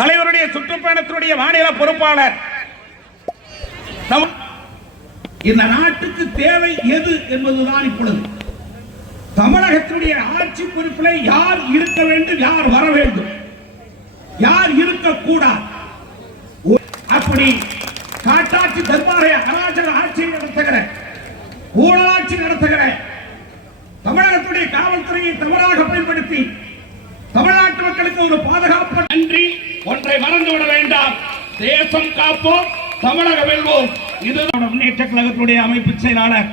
தலைவருடைய சுற்றுப்பயணத்தினுடைய மாநில பொறுப்பாளர். இந்த நாட்டுக்கு தேவை எது என்பதுதான் இப்பொழுது. தமிழகத்தினுடைய ஆட்சி பொறுப்பில் யார் இருக்க வேண்டும் யார் வர வேண்டும்? யார் இருக்கக்கூடாது? அப்படி காட்டாட்சி தர்பாரை அராஜக ஆட்சி நடத்துகிற ஊழலாட்சி நடத்துகிற தமிழகத்துடைய காவல்துறையை தவறாக பயன்படுத்தி தமிழ்நாட்டு மக்களுக்கு ஒரு பாதுகாப்பு நன்றி. ஒன்றை மறந்துவிட வேண்டாம். தேசம் காப்போம் தமிழக வெல்வோம். இது முன்னேற்ற கழகத்துடைய அமைப்பு செயலாளர்.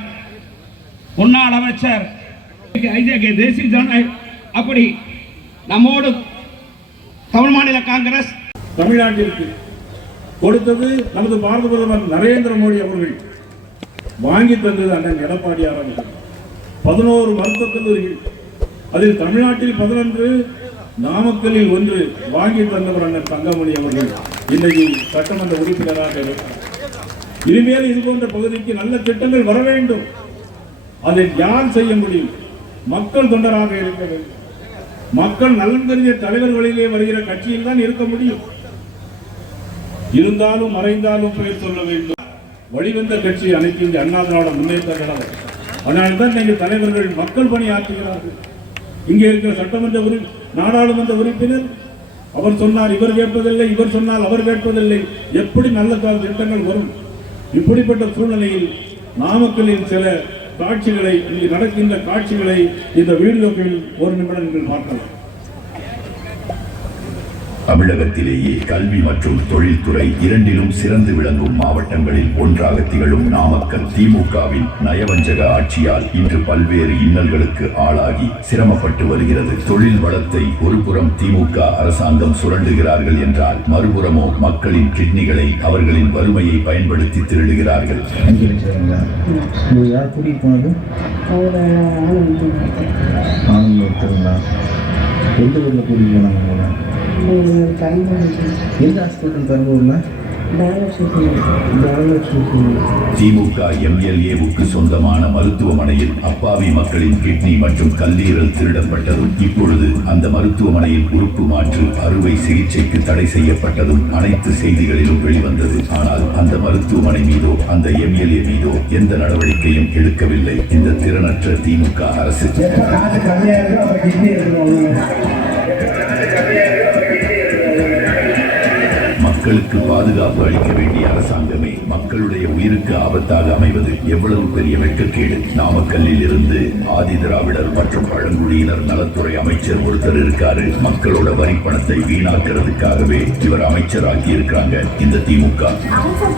முன்னாள் அமைச்சர். தேசிய ஜனநாயக அப்படி நம்மோடு தமிழ் மாநில காங்கிரஸ் தமிழ்நாட்டிற்கு கொடுத்தது நமது பாரத பிரதமர் நரேந்திர மோடி அவர்கள். வாங்கி தந்தது அண்ணன் எடப்பாடி அவர்கள் பதினோரு மருத்துவக் கல்லூரிகள். அதில் தமிழ்நாட்டில் பதினொன்று நாமக்கல்லில் ஒன்று வாங்கி தந்தவர் அண்ணன் தங்கமணி அவர்கள் இன்னைக்கு சட்டமன்ற உறுப்பினராக இனிமேல் இது போன்ற பகுதிக்கு நல்ல திட்டங்கள் வர வேண்டும். அதை யார் செய்ய முடியும்? மக்கள் தொண்டராக இருக்க வேண்டும். மக்கள் நலன் கருதிய தலைவர்களிலே வருகிற கட்சியில் தான் இருக்க முடியும். இருந்தாலும் மறைந்தாலும் பெயர் சொல்ல வேண்டும். வழிவந்த கட்சி அனைத்து இந்திய அண்ணா திராவிட முன்னேற்ற கழகம். அதனால்தான் நீங்க தலைவர்கள் மக்கள் பணி ஆற்றுகிறார்கள் இங்கே இருக்கிற சட்டமன்ற உறுப்பி நாடாளுமன்ற உறுப்பினர் அவர் சொன்னார் இவர் கேட்பதில்லை இவர் சொன்னால் அவர் கேட்பதில்லை. எப்படி நல்ல திட்டங்கள் வரும்? இப்படிப்பட்ட சூழ்நிலையில் நாமக்கலின் சில காட்சிகளை இங்கு நடக்கின்ற காட்சிகளை இந்த வீடியோக்களில் ஒரு நிமிடம் நீங்கள் பார்க்கலாம். தமிழகத்திலேயே கல்வி மற்றும் தொழில்துறை இரண்டிலும் சிறந்து விளங்கும் மாவட்டங்களில் ஒன்றாக திகழும் நாமக்கல் திமுகவின் நயவஞ்சக ஆட்சியால் இன்று பல்வேறு இன்னல்களுக்கு ஆளாகி சிரமப்பட்டு வருகிறது. தொழில் வளத்தை ஒருபுறம் திமுக அரசாங்கம் சுரண்டுகிறார்கள் என்றால் மறுபுறமோ மக்களின் கிட்னிகளை அவர்களின் வறுமையை பயன்படுத்தி திருடுகிறார்கள். எந்த ஊரில் கூட்டிகிட்டு போனாங்க எந்த ஹாஸ்பிட்டல் பெரம்பூரில் தனலட்சுமி தனலட்சுமி திமுக எம்எல்ஏவுக்கு சொந்தமான மருத்துவமனையில் அப்பாவி மக்களின் கிட்னி மற்றும் கல்லீரல் திருடப்பட்டதும் இப்பொழுது அந்த மருத்துவமனையில் உறுப்பு மாற்று அறுவை சிகிச்சைக்கு தடை செய்யப்பட்டதும் அனைத்து செய்திகளிலும் வெளிவந்தது. ஆனால் அந்த மருத்துவமனை மீதோ அந்த எம்எல்ஏ மீதோ எந்த நடவடிக்கையும் எடுக்கவில்லை. இந்த திறனற்ற திமுக அரசு. மக்களுக்கு பாதுகாப்பு அளிக்க வேண்டிய அரசாங்கமே மக்களுடைய உயிருக்கு ஆபத்தாக அமைவது எவ்வளவு பெரிய வெட்கக்கேடு. நாமக்கல்லில் இருந்து ஆதி திராவிடர் மற்றும் பழங்குடியினர் நலத்துறை அமைச்சர் ஒருத்தர் இருக்காரு. மக்களோட வரி பணத்தை வீணாக்குறதுக்காகவே இவர் அமைச்சராக்கி இருக்காங்க இந்த திமுக. அமைச்சர்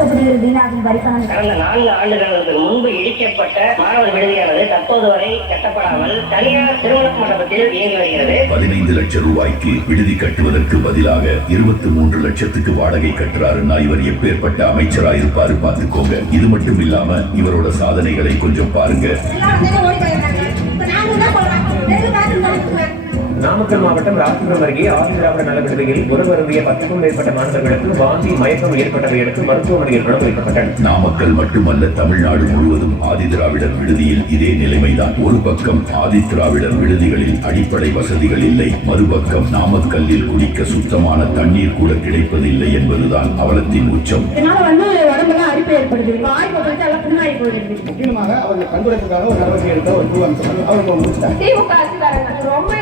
முன்பு இடிக்கப்பட்ட மாணவர் விடுதியானது தற்போது வரை கட்டப்படாமல் தனியார் திருமண மண்டபத்தில் இயங்கி வருகிறது. பதினைந்து லட்சம் ரூபாய்க்கு விடுதி கட்டுவதற்கு பதிலாக இருபத்தி மூன்று லட்சத்துக்கு வாடகை கட்டுறாருன்னா இவர் எப்பேற்பட்ட அமைச்சரா இருப்பாரு பார்த்துக்கோங்க. இது மட்டும் இல்லாம இவரோட சாதனைகளை கொஞ்சம் பாருங்க. நாமக்கல் மாவட்டம் ராசிபுரம் அருகே ஆதிதிராவிட நல விடுதியில் உறவருந்திய பத்துக்கும் மேற்பட்ட மாணவர்களுக்கு வாந்தி மயக்கம் ஏற்பட்டவையடுத்து மருத்துவமனையில் அனுமதிக்கப்பட்டனர் நாமக்கல் மட்டுமல்ல தமிழ்நாடு முழுவதும் ஆதிதிராவிடர் விடுதியில் இதே நிலைமைதான். ஒரு பக்கம் ஆதிதிராவிடர் விடுதிகளில் அடிப்படை வசதிகள் இல்லை மறுபக்கம் நாமக்கல்லில் குடிக்க சுத்தமான தண்ணீர் கூட கிடைப்பதில்லை என்பதுதான் அவலத்தின் உச்சம். ஏற்படுது. வாய் போட்டு எல்லாம் புண்ணாகி போயிடுது. முக்கியமாக அவர்கள் கண்துடைப்புக்காக ஒரு நடவடிக்கை எடுத்த ஒரு அவர் திமுக அரசுக்காரங்க ரொம்ப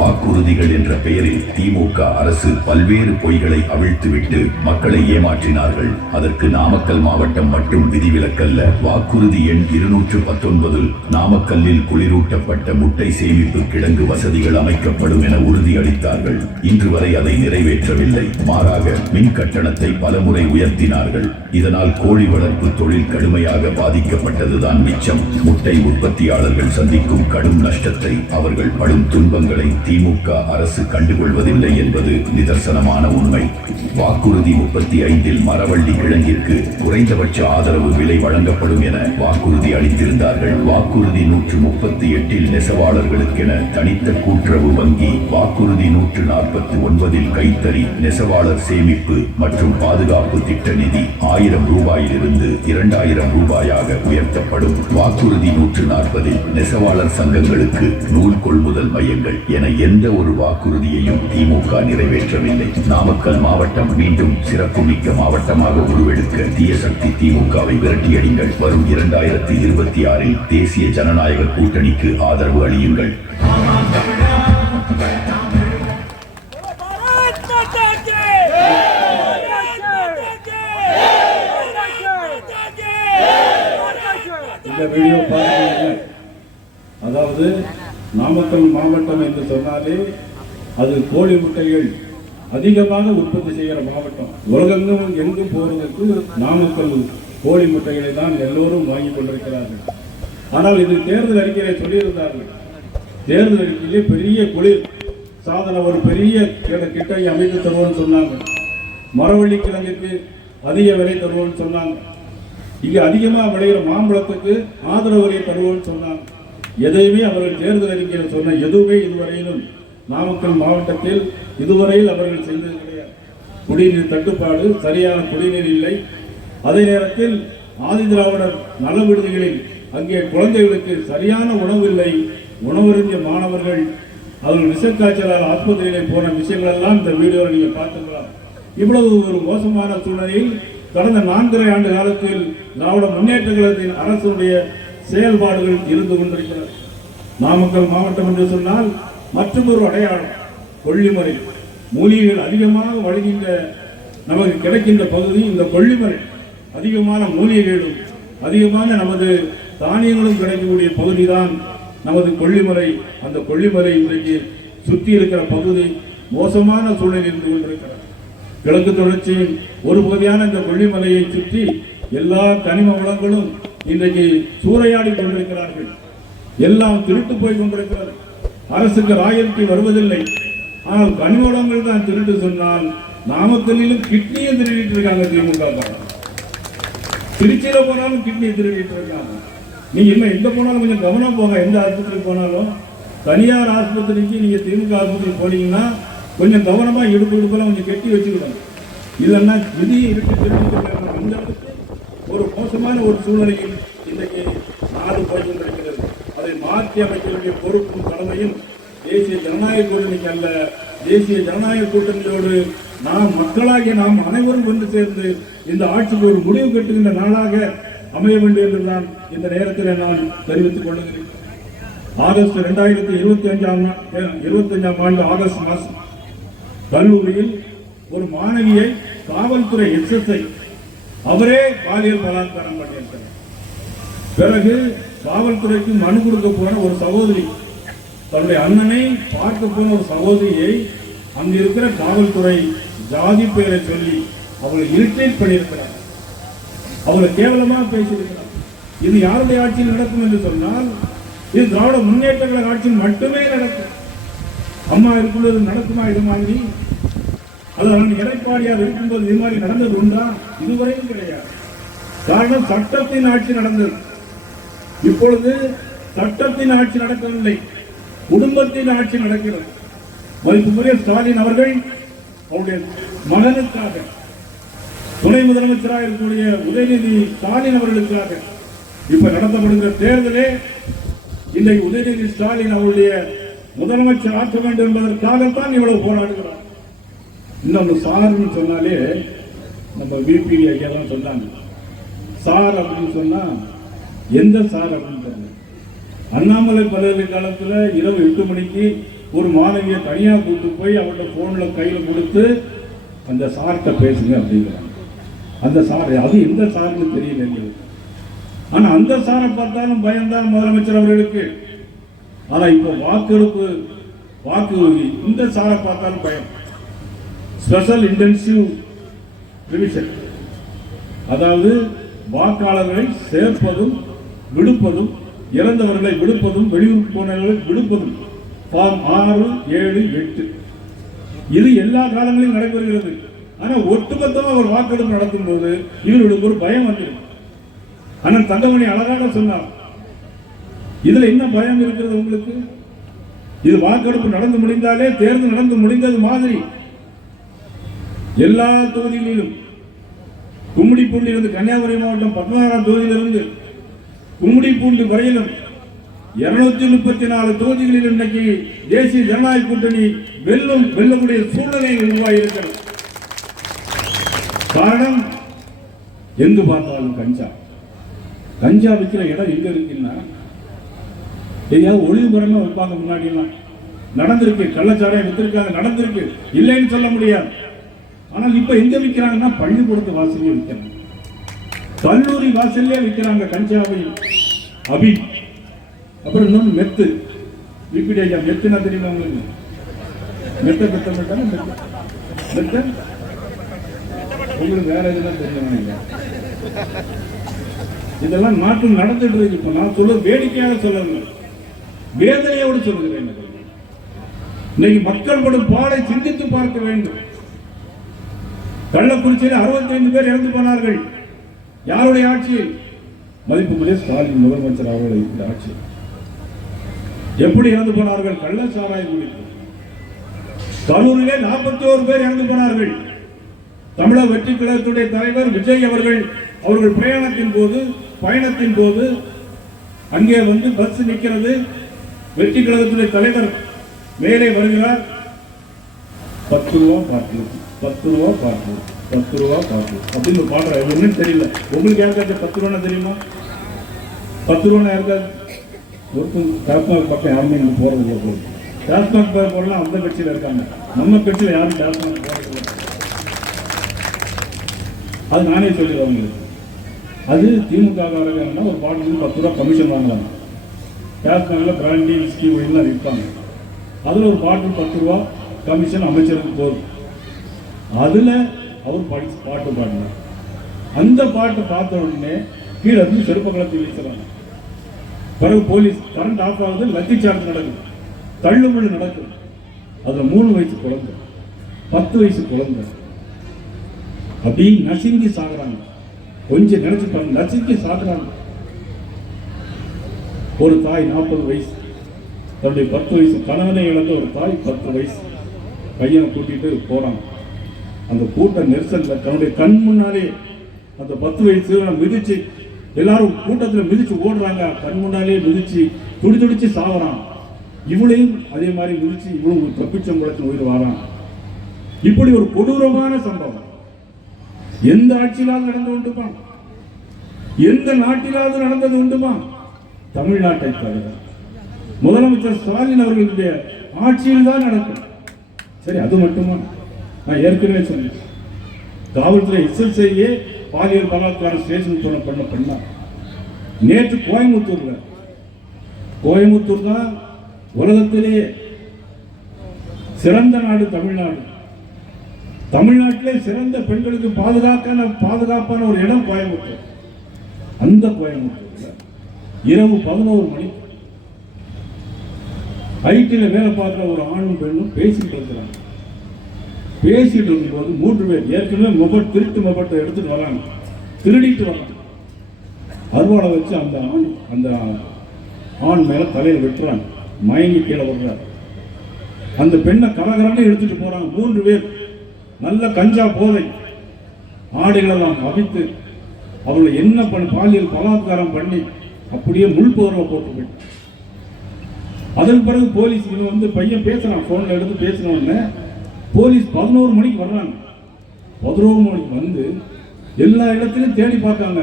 வாக்குறுதிகள் என்ற பெயரில் திமுக அரசு பல்வேறு பொய்களை அவிழ்த்துவிட்டு மக்களை ஏமாற்றினார்கள். அதற்கு நாமக்கல் மாவட்டம் மட்டும் விதிவிலக்கல்ல. வாக்குறுதி எண் இருநூற்று பத்தொன்பதில் நாமக்கல்லில் குளிரூட்டப்பட்ட முட்டை சேமிப்பு கிடங்கு வசதிகள் அமைக்கப்படும் என உறுதியளித்தார்கள். இன்று வரை அதை நிறைவேற்றவில்லை. மாறாக மின் கட்டணத்தை பலமுறை உயர்த்தினார்கள். இதனால் கோழி வளர்ப்பு தொழில் கடுமையாக பாதிக்கப்பட்டதுதான் மிச்சம். முட்டை உற்பத்தியாளர்கள் சந்திக்கும் கடும் நஷ்டத்தை அவர்கள் படும் துன்பங்களை திமுக அரசு கண்டுகொள்வதில்லை என்பது நிதர்சனமான உண்மை. வாக்குறுதி முப்பத்தி ஐந்தில் மரவள்ளி கிழங்கிற்கு குறைந்தபட்ச ஆதரவு விலை வழங்கப்படும் என வாக்குறுதி அளித்திருந்தார்கள். வாக்குறுதி நூற்று முப்பத்தி எட்டில் நெசவாளர்களுக்கென தனித்த கூட்டுறவு வங்கி வாக்குறுதி நூற்று நாற்பத்தி ஒன்பதில் கைத்தறி நெசவாளர் சேமிப்பு மற்றும் பாதுகாப்பு திட்ட நிதி ஆயிரம் ரூபாயிலிருந்து இரண்டாயிரம் ரூபாயாக உயர்த்தப்படும். வாக்குறுதி நூற்று நாற்பதில் நெசவாளர் சங்கங்களுக்கு நூல் கொள்முதல் மையங்கள் என எந்த ஒரு வாக்குறுதியையும் திமுக நிறைவேற்றவில்லை. நாமக்கல் மாவட்டம் மீண்டும் சிறப்புமிக்க மாவட்டமாக உருவெடுக்க தீய சக்தி திமுகவை விரட்டியடிங்கள். வரும் இரண்டாயிரத்தி இருபத்தி ஆறில் தேசிய ஜனநாயக கூட்டணிக்கு ஆதரவு அளியுங்கள். இந்த வீடியோ பாருங்க அதாவது நாமக்கல் மாவட்டம் என்று சொன்னாலே அது கோழி முட்டைகள் அதிகமாக உற்பத்தி செய்கிற மாவட்டம். உலகெங்கும் எங்கும் போவதற்கு நாமக்கல் கோழி முட்டைகளை தான் எல்லோரும் வாங்கி கொண்டிருக்கிறார்கள். ஆனால் இது தேர்தல் அறிக்கையை சொல்லியிருந்தார்கள். தேர்தல் அறிக்கையிலே பெரிய குளிர் சாதனை ஒரு பெரிய கிட்டை அமைத்து தருவோம்னு சொன்னாங்க. மரவள்ளி கிழங்குக்கு அதிக விலை தருவோம்னு சொன்னாங்க. இங்கே அதிகமாக விளைகிற மாம்பழத்துக்கு ஆதரவு விலை தருவோம்னு சொன்னாங்க. எதையுமே அவர்கள் தேர்தல் அறிக்கையில் சொன்ன எதுவுமே இதுவரையிலும் நாமக்கல் மாவட்டத்தில் இதுவரையில் அவர்கள் செய்தது கிடையாது. குடிநீர் தட்டுப்பாடு சரியான குடிநீர் இல்லை. அதே நேரத்தில் ஆதி திராவிடர் நல விடுதிகளில் அங்கே குழந்தைகளுக்கு சரியான உணவு இல்லை. உணவருந்திய மாணவர்கள் அவர்கள் விஷக்காய்ச்சலால் ஆஸ்பத்திரியிலே போன விஷயங்கள் எல்லாம் இந்த வீடியோவில் நீங்க பார்த்துக்கலாம் இவ்வளவு ஒரு மோசமான சூழ்நிலையில் கடந்த நான்கரை ஆண்டு காலத்தில் திராவிட முன்னேற்ற கழகத்தின் அரசுடைய செயல்பாடுகள் இருந்து கொண்டிருக்கிறது. நாமக்கல் மாவட்டம் என்று சொன்னால் மற்றும் ஒரு அடையாளம் கொல்லிமலை மூலிகைகள் அதிகமாக வழங்குகின்ற நமக்கு கிடைக்கின்ற பகுதி இந்த கொல்லிமலை அதிகமான மூலிகைகளும் அதிகமான நமது தானியங்களும் கிடைக்கக்கூடிய பகுதி தான் நமது கொல்லிமலை அந்த கொல்லிமலை இன்றைக்கு சுற்றி இருக்கிற பகுதி மோசமான சூழல் இருந்து கொண்டிருக்கிறது. கிழக்கு தொடர்ச்சியின் ஒரு பகுதியான இந்த கொல்லிமலையை சுற்றி எல்லா கனிம வளங்களும் இன்றைக்கு சூறையாடி கொண்டிருக்கிறார்கள். எல்லாம் திருட்டு போய் கொண்டிருக்கிறது. அரசுக்கு ராயல்டி வருவதில்லை. ஆனால் கனிவளங்கள் தான் திருட்டு சொன்னால் நாமக்கல்லிலும் கிட்னியை திருடிட்டு இருக்காங்க திமுக திருச்சியில போனாலும் கிட்னியை திருடிட்டு இருக்காங்க. நீங்க இன்னும் எங்க போனாலும் கொஞ்சம் கவனம் போங்க. எந்த ஆஸ்பத்திரிக்கு போனாலும்? தனியார் ஆஸ்பத்திரிக்கு நீங்க திமுக ஆஸ்பத்திரி போனீங்கன்னா கொஞ்சம் கவனமா இடுப்பு இடுப்பெல்லாம் கொஞ்சம் கெட்டி வச்சுக்கணும் இல்லைன்னா விதி இருக்கு தெரிஞ்சுக்கிறாங்க அந்த அளவுக்கு ஒரு மோசமான ஒரு சூழ்நிலையில் இன்றைக்கு நாடு போய் கொண்டிருக்கிறது அதை மாற்றி அமைக்க வேண்டிய பொறுப்பும் கடமையும் தேசிய ஜனநாயக கூட்டணிக்கு அல்ல. தேசிய ஜனநாயக கூட்டணியோடு நாம் மக்களாகிய நாம் அனைவரும் ஒன்று சேர்ந்து இந்த ஆட்சிக்கு ஒரு முடிவு கட்டுகின்ற நாளாக அமைய வேண்டும் என்று நான் இந்த நேரத்தில் நான் தெரிவித்துக் கொள்கிறேன். ஆகஸ்ட் இரண்டாயிரத்தி இருபத்தி அஞ்சாம் இருபத்தி அஞ்சாம் ஆண்டு ஆகஸ்ட் மாதம் கல்லூரியில் ஒரு மாணவியை காவல்துறை எஸ்எஸ்ஐ அவரே பாலியல் பலாத்காரம் பண்ணியிருக்கிறார் பிறகு காவல்துறைக்கு மனு கொடுக்க போன ஒரு சகோதரி தன்னுடைய அண்ணனை பார்க்க போன ஒரு சகோதரியை அங்கு இருக்கிற காவல்துறை ஜாதி பெயரை சொல்லி அவளை இரிட்டேட் பண்ணியிருக்கிறார். அவளை கேவலமாக பேசியிருக்கிறார். இது யாருடைய ஆட்சியில் நடக்கும் என்று சொன்னால் இது திராவிட முன்னேற்ற கழக ஆட்சியில் மட்டுமே நடக்கும். அம்மா இருக்குள்ளது நடக்குமா இது மாதிரி? அதாவது எடப்பாடியார் இருக்கும்போது இது மாதிரி நடந்தது உண்டா? இதுவரையும் கிடையாது. காரணம் சட்டத்தின் ஆட்சி நடந்தது. இப்பொழுது சட்டத்தின் ஆட்சி நடக்கவில்லை. குடும்பத்தின் ஆட்சி நடக்கிறது. மதிப்புக்குரிய ஸ்டாலின் அவர்கள் அவருடைய மகனுக்காக துணை முதலமைச்சராக இருக்கக்கூடிய உதயநிதி ஸ்டாலின் அவர்களுக்காக இப்ப நடத்தப்படுகிற தேர்தலே இன்றைக்கு உதயநிதி ஸ்டாலின் அவருடைய முதலமைச்சர் ஆக்க வேண்டும் என்பதற்காகத்தான் இவ்வளவு போராடுகிறார். இன்னொன்று சார்னு சொன்னாலே நம்ம விபி ஐயா தான் சொன்னாங்க. சார் அப்படின்னு சொன்னால் எந்த சார் அப்படின்னு தெரியல. அண்ணாமலை பல்கலைக்கழகத்தில் இரவு எட்டு மணிக்கு ஒரு மாணவியை தனியாக கூட்டு போய் அவரோட ஃபோனில் கையில் கொடுத்து அந்த சார்கிட்ட பேசுங்க அப்படிங்கிறாங்க. அந்த சார் அது எந்த சார்னு தெரியல எங்களுக்கு. ஆனால் அந்த சாரை பார்த்தாலும் பயம்தான் முதலமைச்சர் அவர்களுக்கு. ஆனால் இப்போ வாக்கெடுப்பு வாக்கு இந்த சாரை பார்த்தாலும் பயம். Special intensive revision. அதாவது வாக்காளர்களை சேர்ப்பதும் விடுப்பதும் இறந்தவர்களை விடுப்பதும் வெளியூர் போனவர்களை விடுப்பதும். ஃபார்ம் ஆறு ஏழு எட்டு. இது எல்லா காலங்களிலும் நடைபெறுகிறது. ஆனால் ஒட்டுமொத்தமாக ஒரு வாக்கெடுப்பு நடத்தும் போது இவர்களுக்கு ஒரு பயம் வந்துடும். ஆனால் தங்கமணி அழகாக சொன்னார். இதுல என்ன பயம் இருக்கிறது உங்களுக்கு? இது வாக்கெடுப்பு நடந்து முடிந்தாலே தேர்தல் நடந்து முடிந்தது மாதிரி. எல்லா தொகுதிகளிலும் கும்மிடிப்பூண்டிலிருந்து கன்னியாகுமரி மாவட்டம் பத்மநாபம் தொகுதியிலிருந்து கும்மிடிப்பூண்டு வரையிலும் இருநூத்தி முப்பத்தி நாலு தொகுதிகளில் இன்னைக்கு தேசிய ஜனநாயக கூட்டணி வெல்லும் வெல்லக்கூடிய சூழ்நிலை உருவாகியிருக்கிறது. காரணம் எங்கு பார்த்தாலும் கஞ்சா. கஞ்சா விற்கிற இடம் எங்க இருக்குன்னா எதையாவது ஒளிவுபுறமா வைப்பாங்க முன்னாடி எல்லாம் நடந்திருக்கு கள்ளச்சாராயம் வித்திருக்காங்க நடந்திருக்கு. இல்லைன்னு சொல்ல முடியாது. ஆனால் இப்ப எங்க விற்கிறாங்கன்னா பள்ளிக்கூடத்து வாசல்லே விற்கிறாங்க கல்லூரி வாசல்லே விற்கிறாங்க கஞ்சாவை. அபி. அப்புறம் இன்னொன்று மெத்து. விக்கிடேஜா மெத்துனா தெரியுமா உங்களுக்கு? மெத்த பெத்த மெத்தான மெத்த? மெத்த? உங்களுக்கு வேற எதுனா தெரியும் இதெல்லாம் நாட்டில் நடந்துட்டு இருக்கு. இப்போ நான் சொல்ல வேடிக்கையாக சொல்லல வேதனையோடு சொல்லுகிறேன். இன்னைக்கு மக்கள் படும் பாடை சிந்தித்து பார்க்க வேண்டும். கள்ளக்குறிச்சியில் 65 பேர் இறந்து போனார்கள். யாருடைய ஆட்சியில்? மதிப்புக்குரிய ஸ்டாலின் முதலமைச்சர் அவர்கள் ஆட்சி எப்படி இறந்து போனார்கள்? கள்ள சாராய குடித்து கரூரிலே 41 பேர் இறந்து போனார்கள். தமிழக வெற்றி கழகத்துடைய தலைவர் விஜய் அவர்கள் அவர்கள் பிரயாணத்தின் போது பயணத்தின் போது அங்கே வந்து பஸ் நிற்கிறது. வெற்றி கழகத்துடைய தலைவர் மேலே வருகிறார். பத்து ரூபா பாட்டில் பத்து ரூபா பாட்டில் பத்து ரூபா பாட்டில் அப்படின்னு பாடுற ஒன்றும் தெரியல. உங்களுக்கு யாருக்காச்சும் பத்து ரூபா தெரியுமா? பத்து ரூபா யாருக்காவது ஒருத்தர் டாஸ்மாக் பக்கம் யாருமே இங்கே போறது இல்லை போகுது டாஸ்மாக் பேர் போடலாம் அந்த கட்சியில் இருக்காங்க. நம்ம கட்சியில் யாரும் டாஸ்மாக் போகிறது அது நானே சொல்லிடுறேன் உங்களுக்கு. அது திமுக காரங்கன்னா ஒரு பாட்டிலுக்கு பத்து ரூபா கமிஷன் வாங்கலாம். டாஸ்மாகில் பிராண்டி விஸ்கி ஒயின்லாம் விற்பாங்க. அதில் ஒரு பாட்டில் பத்து ரூபா கமிஷன் அமைச்சருக்கு போதும். அதில் அவர் படிச்சு பாட்டு பாடினார். அந்த பாட்டை பார்த்த உடனே கீழே இருந்து செருப்பு கலத்தி வீசுறாங்க. பிறகு போலீஸ் கரண்ட் ஆஃப் ஆகுது லத்தி சார்ஜ் நடக்குது. தள்ளுமுள்ளு நடக்குது. அதுல மூணு வயசு குழந்தை. பத்து வயசு குழந்தை. அப்படி நசுங்கி சாகுறாங்க. கொஞ்சம் நினைச்சு பாருங்க. நசுங்கி சாகுறாங்க. ஒரு தாய் நாற்பது வயசு. தன்னுடைய பத்து வயசு கணவனை இழந்த ஒரு தாய் பத்து வயசு. பையனை கூட்டிட்டு போறாங்க அந்த கூட்ட நெரிசல்ல தன்னுடைய கண் முன்னாலே அந்த பத்து வயசு மிதிச்சு எல்லாரும் கூட்டத்தில் மிதிச்சு ஓடுறாங்க. கண் முன்னாலே மிதிச்சு துடி துடிச்சு சாவறான். இவளையும் அதே மாதிரி மிதிச்சு இவளும் தப்பிச்சம்பளத்தில் உயிர் வாரான். இப்படி ஒரு கொடூரமான சம்பவம். எந்த ஆட்சியிலாவது நடந்து உண்டுமா? எந்த நாட்டிலாவது நடந்தது உண்டுமா? தமிழ்நாட்டை தவிர. முதலமைச்சர் ஸ்டாலின் அவர்களுடைய ஆட்சியில் தான் நடக்கும். சரி அது மட்டுமா? நான் ஏற்கனவே சொன்னேன். காவல்துறை எஸ்எஸ்ஐயே பாலியல் பலாத்கார ஸ்டேஷன் போன பண்ண பண்ணா. நேற்று கோயம்புத்தூரில். கோயம்புத்தூர் தான் உலகத்திலேயே சிறந்த நாடு தமிழ்நாடு. தமிழ்நாட்டிலே சிறந்த பெண்களுக்கு பாதுகாக்கான பாதுகாப்பான ஒரு இடம் கோயம்புத்தூர். அந்த கோயம்புத்தூர் இரவு பதினோரு மணிக்கு ஐடில வேலை பார்க்குற ஒரு ஆணும் பெண்ணும் பேசிக்கிட்டு இருக்கிறாங்க. பேசிட்டு இருக்கும்போது மூன்று பேர் ஏற்கனவே மொபைல் திருட்டு மொபைட்டை எடுத்துட்டு வராங்க. திருடிட்டு வராங்க. அருவாளை வச்சு அந்த ஆண் அந்த ஆண் மேலே தலையில் வெட்டுறாங்க. மயங்கி கீழே விடுறாரு அந்த பெண்ணை கலகரன்னு எடுத்துட்டு போறாங்க. மூன்று பேர். நல்ல கஞ்சா போதை. ஆடைகளெல்லாம் அவித்து அவளை என்ன பண்ண பாலியல் பலாத்காரம் பண்ணி அப்படியே முள் போர்வை போட்டு போயிட்டு அதன் பிறகு போலீஸ் இவன் வந்து பையன் பேசுகிறான் ஃபோனில் எடுத்து பேசின உடனே போலீஸ் பதினோரு மணிக்கு வர்றாங்க. பதினோரு மணிக்கு வந்து எல்லா இடத்துலையும் தேடி பார்த்தாங்க.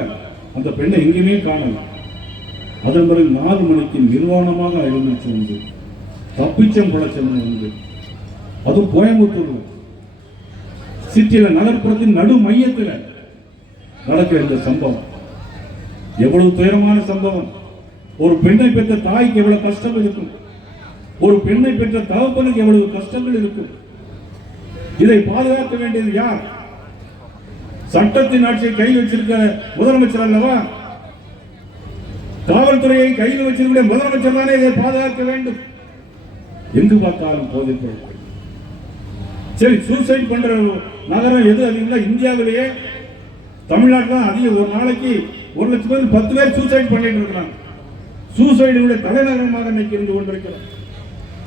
அந்த பெண்ணை எங்கேயுமே காணல. அதன் பிறகு நாலு மணிக்கு நிர்வாணமாக எழுந்துச்சு வந்து தப்பிச்சம் பழச்சம் வந்து அதுவும் கோயம்புத்தூர் சிட்டியில் நகர்ப்புறத்தின் நடு மையத்தில் நடக்கிற இந்த சம்பவம். எவ்வளவு துயரமான சம்பவம். ஒரு பெண்ணை பெற்ற தாய்க்கு எவ்வளவு கஷ்டம் இருக்கும்? ஒரு பெண்ணை பெற்ற தகப்பனுக்கு எவ்வளவு கஷ்டங்கள் இருக்கும்? இதை பாதுகாக்க வேண்டியது யார்? சட்டத்தின் ஆட்சியை கையில் வச்சிருக்க முதலமைச்சர் அல்லவா? காவல்துறையை கையில் வச்சிருக்க முதலமைச்சர் தானே இதை பாதுகாக்க வேண்டும்? எங்கு பார்த்தாலும் போதைப் சரி சூசைட் பண்ற நகரம் எது அதிகம்னா இந்தியாவிலேயே தமிழ்நாட்டில் அதிக ஒரு நாளைக்கு ஒரு லட்சம் பேர் பத்து பேர் சூசைட் பண்ணிட்டு இருக்கிறாங்க. சூசைடுடைய தலைநகரமாக இன்னைக்கு இருந்து கொண்டிருக்கிறோம்